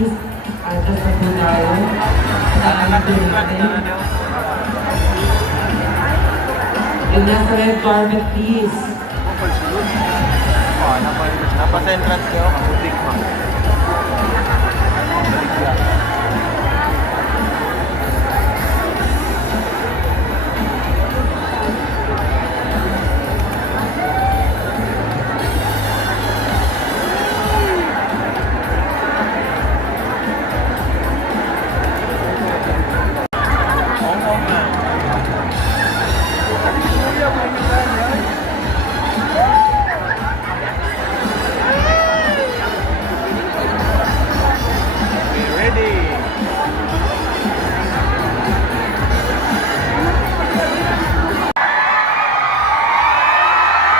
please. Adjust na po tayo. Saan po natin. Yung nasa red carpet, please. Napa-entrance kayo, kaputik mo.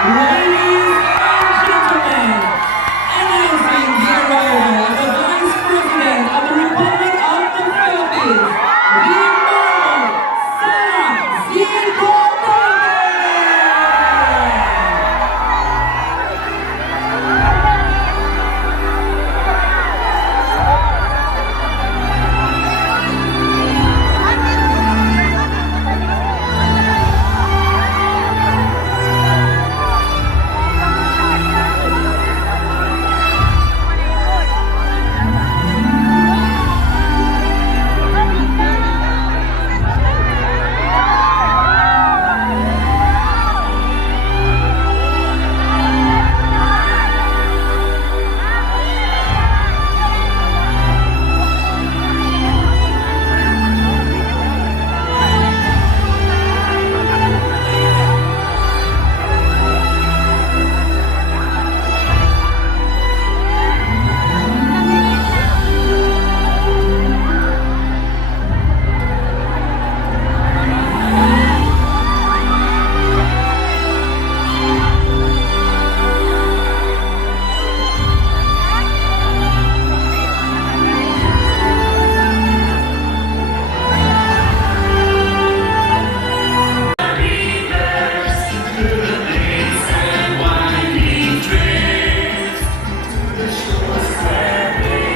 Ladies and gentlemen, announcing the arrival of the Vice President of the Republic of the Philippines, the Immortal Sarah Zico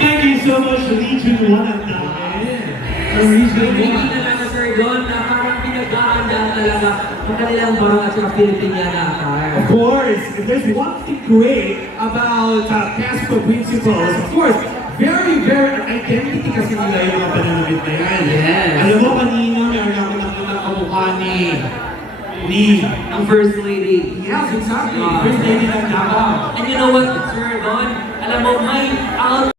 Thank you so much, Region 1 at namin. Region Hindi 1. na lang Sir Don na parang pinag-aandaan talaga ang kanilang barang at saka Filipiniana attire. Of course, if there's one thing great about Casco Principles, of course, very, very identity kasi nila yung mga pananamit na yan. Yes. Alam mo, kanina meron ako nakita kamukha ni Ang First Lady. Yes, exactly. First lady ng Davao. And you know what, Sir Don? Alam mo, may out